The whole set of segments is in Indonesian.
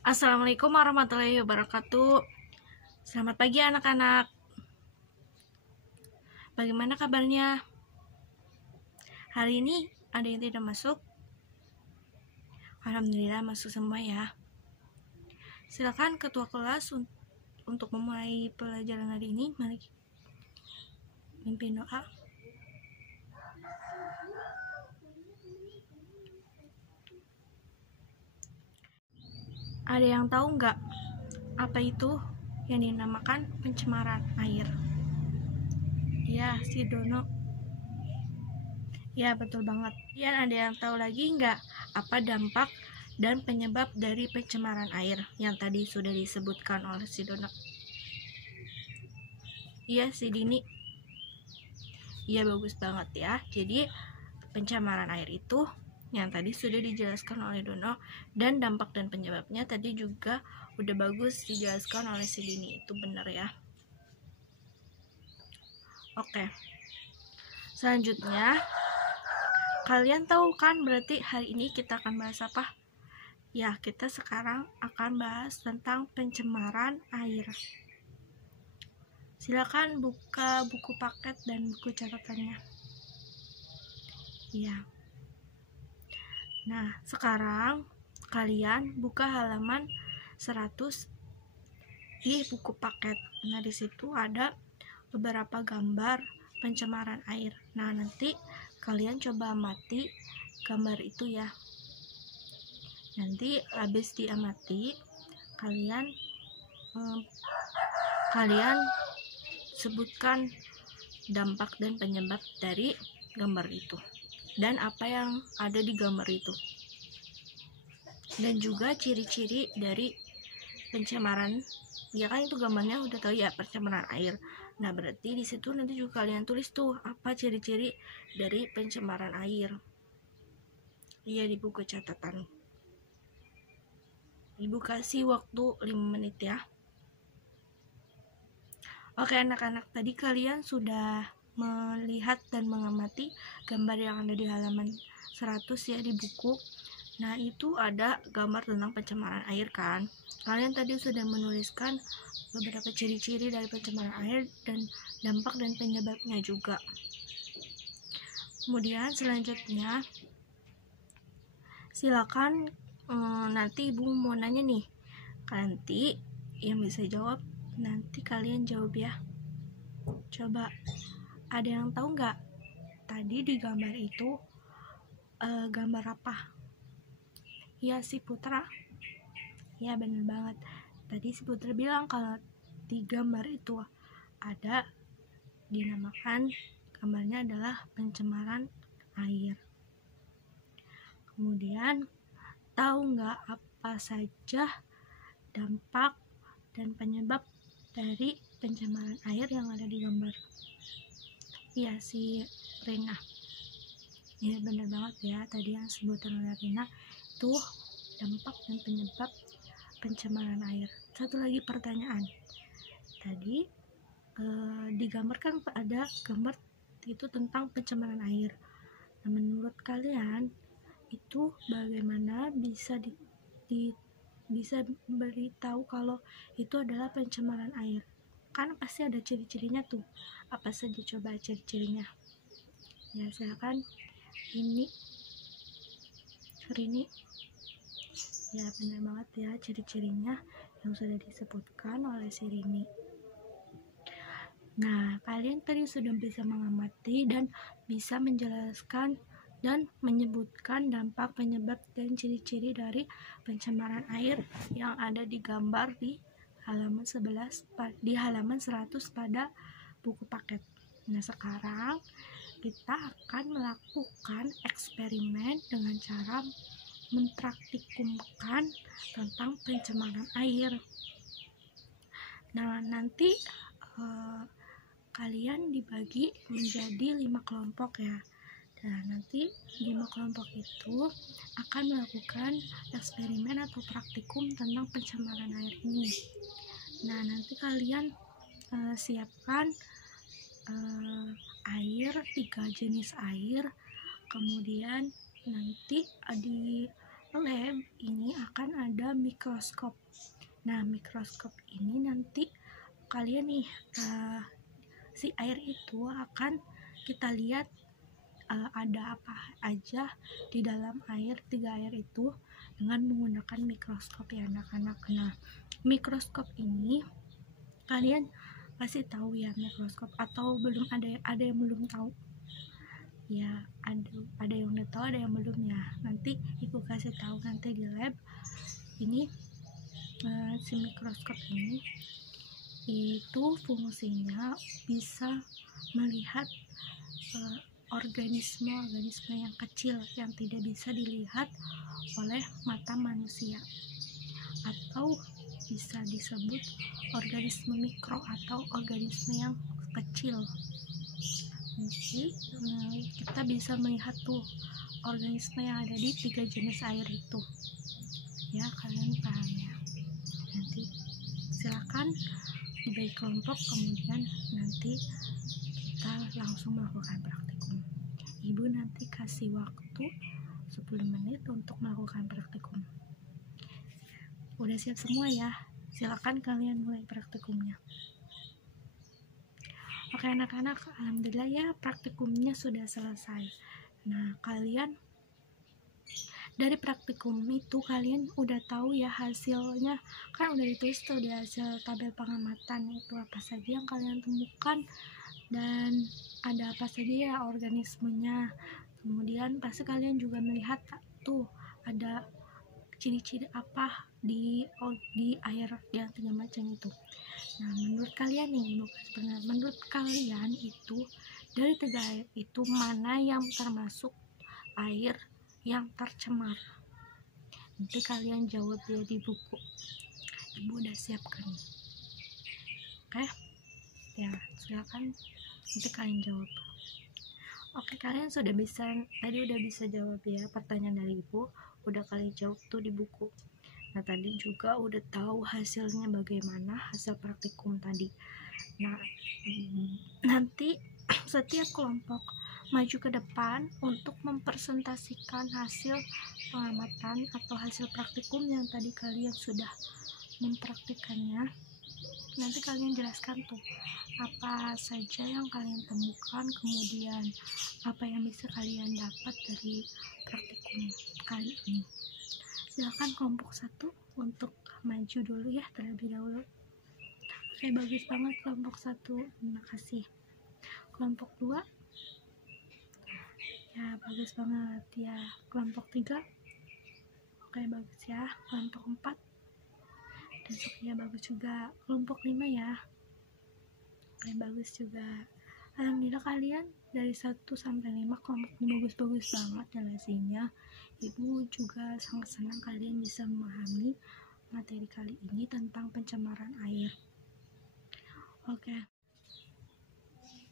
Assalamualaikum warahmatullahi wabarakatuh. Selamat pagi anak-anak. Bagaimana kabarnya? Hari ini ada yang tidak masuk? Alhamdulillah masuk semua ya. Silakan ketua kelas untuk memulai pelajaran hari ini. Mari mimpin doa. Ada yang tahu nggak apa itu yang dinamakan pencemaran air? Ya, si Dono. Ya, betul banget. Ya, ada yang tahu lagi nggak apa dampak dan penyebab dari pencemaran air yang tadi sudah disebutkan oleh si Dono? Iya, si Dini. Iya, bagus banget ya. Jadi, pencemaran air itu yang tadi sudah dijelaskan oleh Dono, dan dampak dan penyebabnya tadi juga udah bagus dijelaskan oleh si Dini. Itu benar ya. Oke. Selanjutnya, kalian tahu kan berarti hari ini kita akan bahas apa? Ya, kita sekarang akan bahas tentang pencemaran air. Silakan buka buku paket dan buku catatannya. Ya. Nah, sekarang kalian buka halaman 100 di buku paket. Nah, di situ ada beberapa gambar pencemaran air. Nah, nanti kalian coba amati gambar itu ya. Nanti habis diamati, kalian sebutkan dampak dan penyebab dari gambar itu dan apa yang ada di gambar itu, dan juga ciri-ciri dari pencemaran. Ya kan itu gambarnya udah tahu ya, pencemaran air. Nah, berarti di situ nanti juga kalian tulis tuh apa ciri-ciri dari pencemaran air. Iya, di buku catatan. Ibu kasih waktu 5 menit ya. Oke anak-anak, tadi kalian sudah melihat dan mengamati gambar yang ada di halaman 100 ya di buku. Nah, itu ada gambar tentang pencemaran air kan. Kalian tadi sudah menuliskan beberapa ciri-ciri dari pencemaran air dan dampak dan penyebabnya juga. Kemudian selanjutnya, silakan nanti ibu mau nanya nih. Nanti yang bisa jawab, nanti kalian jawab ya. Coba, ada yang tahu nggak tadi di gambar itu gambar apa? Ya, si Putra. Ya, bener banget. Tadi si Putra bilang kalau di gambar itu ada dinamakan, gambarnya adalah pencemaran air. Kemudian, tahu nggak apa saja dampak dan penyebab dari pencemaran air yang ada di gambar? Iya, si Rina. Ya, bener banget ya, tadi yang sebutan oleh Rina itu dampak dan penyebab pencemaran air. Satu lagi pertanyaan, tadi digambarkan ada gambar itu tentang pencemaran air. Nah, menurut kalian itu bagaimana bisa bisa beritahu kalau itu adalah pencemaran air? Kan pasti ada ciri-cirinya tuh. Apa saja coba ciri-cirinya? Ya, silakan. Ini ya, benar banget ya ciri-cirinya yang sudah disebutkan oleh si Rini. Nah, kalian tadi sudah bisa mengamati dan bisa menjelaskan dan menyebutkan dampak, penyebab, dan ciri-ciri dari pencemaran air yang ada di gambar di halaman 11 di halaman 100 pada buku paket. Nah, sekarang kita akan melakukan eksperimen dengan cara mempraktikumkan tentang pencemaran air. Nah, nanti kalian dibagi menjadi 5 kelompok ya. Dan nanti 5 kelompok itu akan melakukan eksperimen atau praktikum tentang pencemaran air ini. Nah, nanti kalian siapkan air, 3 jenis air. Kemudian nanti di lab ini akan ada ada mikroskop. Nah, mikroskop ini nanti kalian nih si air itu akan kita lihat ada apa aja di dalam air, 3 air itu dengan menggunakan mikroskop ya anak-anak. Nah, mikroskop ini kalian pasti tahu ya mikroskop, atau belum ada yang belum tahu ya? Ada yang udah tahu, ada yang belum ya. Nanti ibu kasih tahu nanti di lab. Ini si mikroskop ini itu fungsinya bisa melihat organisme yang kecil yang tidak bisa dilihat oleh mata manusia, atau bisa disebut organisme mikro atau organisme yang kecil. Jadi kita bisa melihat tuh organisme yang ada di 3 jenis air itu ya, kalian paham ya? Nanti silakan dibagi kelompok, kemudian nanti kita langsung melakukan praktikum. Ibu nanti kasih waktu 10 menit untuk melakukan praktikum. Udah siap semua ya? Silakan kalian mulai praktikumnya. Oke anak-anak, alhamdulillah ya praktikumnya sudah selesai. Nah, kalian dari praktikum itu kalian udah tahu ya hasilnya, kan udah ditulis tuh di hasil tabel pengamatan itu apa saja yang kalian temukan dan ada apa saja ya organismenya. Kemudian pasti kalian juga melihat tuh ada ciri-ciri apa di air yang 3 macam itu. Nah, menurut kalian nih, menurut kalian itu dari 3 air itu mana yang termasuk air yang tercemar? Nanti kalian jawab ya di buku. Ibu udah siapkan. Oke? Ya, silakan nanti kalian jawab. Oke, kalian tadi udah bisa jawab ya pertanyaan dari ibu, udah kalian jawab tuh di buku. Nah, tadi juga udah tahu hasilnya bagaimana, hasil praktikum tadi. Nah, nanti setiap kelompok maju ke depan untuk mempresentasikan hasil pengamatan atau hasil praktikum yang tadi kalian sudah mempraktikannya. Nanti kalian jelaskan tuh apa saja yang kalian temukan, kemudian apa yang bisa kalian dapat dari praktikum kali ini. Silakan kelompok 1 untuk maju dulu ya terlebih dahulu. Oke, bagus banget kelompok 1, terima kasih. Kelompok 2 ya, bagus banget ya. Kelompok 3 oke, bagus ya. Kelompok 4 dan ya, bagus juga. Kelompok 5 ya, oke, bagus juga. Alhamdulillah kalian dari 1 sampai 5 kelompok ini bagus-bagus banget ya hasilnya. Ibu juga sangat senang kalian bisa memahami materi kali ini tentang pencemaran air. Oke,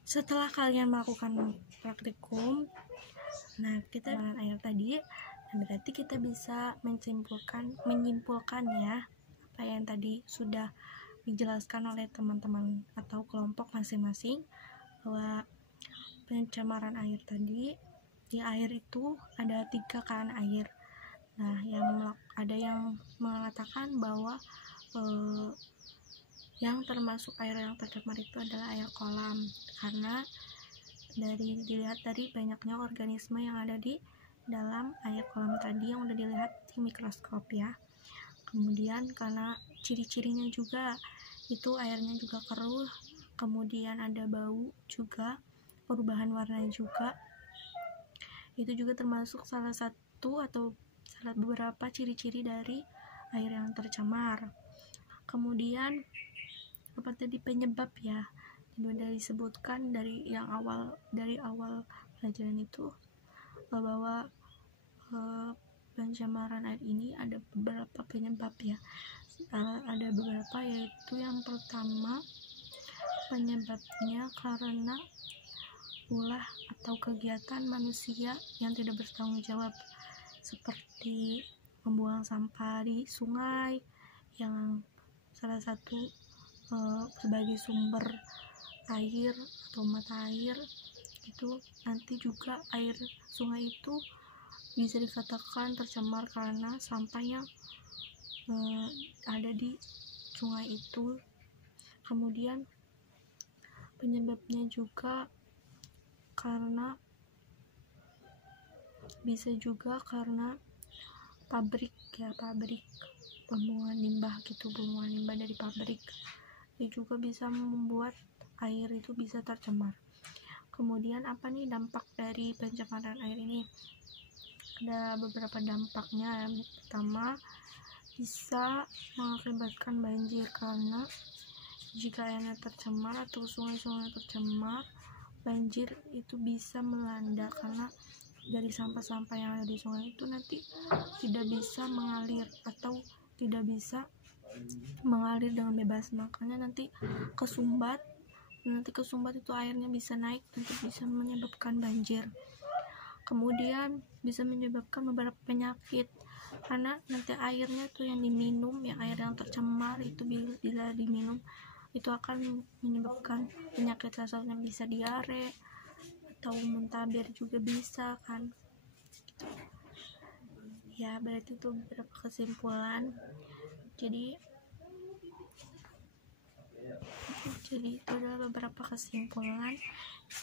setelah kalian melakukan praktikum, nah kita pencemaran air tadi, berarti kita bisa menyimpulkan ya apa yang tadi sudah dijelaskan oleh teman-teman atau kelompok masing-masing, bahwa pencemaran air tadi, di air itu ada 3 kan air. Nah, ada yang mengatakan bahwa yang termasuk air yang tercemar itu adalah air kolam, karena dilihat dari banyaknya organisme yang ada di dalam air kolam tadi yang udah dilihat di mikroskop ya. Kemudian karena ciri-cirinya juga itu airnya juga keruh, kemudian ada bau juga, perubahan warna juga, itu juga termasuk salah satu atau beberapa ciri-ciri dari air yang tercemar. Kemudian apa tadi penyebab ya, sudah disebutkan dari awal pelajaran itu bahwa pencemaran air ini ada beberapa penyebab ya. Ada beberapa, yaitu yang pertama penyebabnya karena ulah atau kegiatan manusia yang tidak bertanggung jawab, seperti membuang sampah di sungai yang salah satu sebagai sumber air atau mata air. Itu nanti juga air sungai itu bisa dikatakan tercemar karena sampah yang ada di sungai itu. Kemudian penyebabnya juga bisa juga karena pabrik pembuangan limbah dari pabrik itu juga bisa membuat air itu bisa tercemar. Kemudian apa nih dampak dari pencemaran air ini? Ada beberapa dampaknya. Yang pertama, bisa mengakibatkan banjir, karena jika airnya tercemar atau sungai-sungai tercemar, banjir itu bisa melanda karena dari sampah-sampah yang ada di sungai itu nanti tidak bisa mengalir atau tidak bisa mengalir dengan bebas, makanya nanti kesumbat itu airnya bisa naik, nanti bisa menyebabkan banjir. Kemudian bisa menyebabkan beberapa penyakit, karena nanti airnya tuh yang diminum, air yang tercemar itu bila diminum itu akan menyebabkan penyakit, asalnya bisa diare atau muntaber juga bisa kan. Ya, berarti itu beberapa kesimpulan. Jadi itu adalah beberapa kesimpulan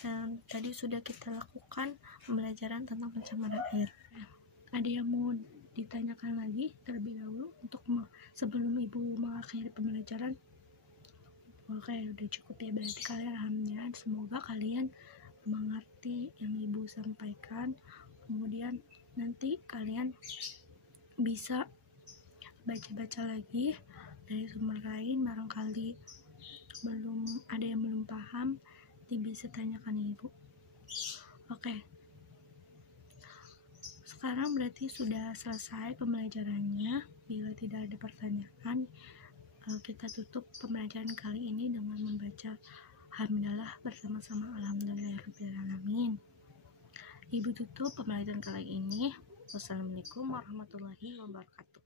dan tadi sudah kita lakukan pembelajaran tentang pencemaran air. Ada yang mau ditanyakan lagi terlebih dahulu untuk sebelum ibu mengakhiri pembelajaran? Oke, udah cukup ya, berarti kalian alhamdulillah, semoga kalian mengerti yang ibu sampaikan. Kemudian nanti kalian bisa baca-baca lagi dari sumber lain, barangkali ada yang belum paham, nanti bisa tanyakan ibu. Oke, sekarang berarti sudah selesai pembelajarannya. Bila tidak ada pertanyaan, kita tutup pembelajaran kali ini dengan membaca hamdalah bersama-sama. Alhamdulillahirrahmanirrahim. Ibu tutup pembelajaran kali ini. Wassalamualaikum warahmatullahi wabarakatuh.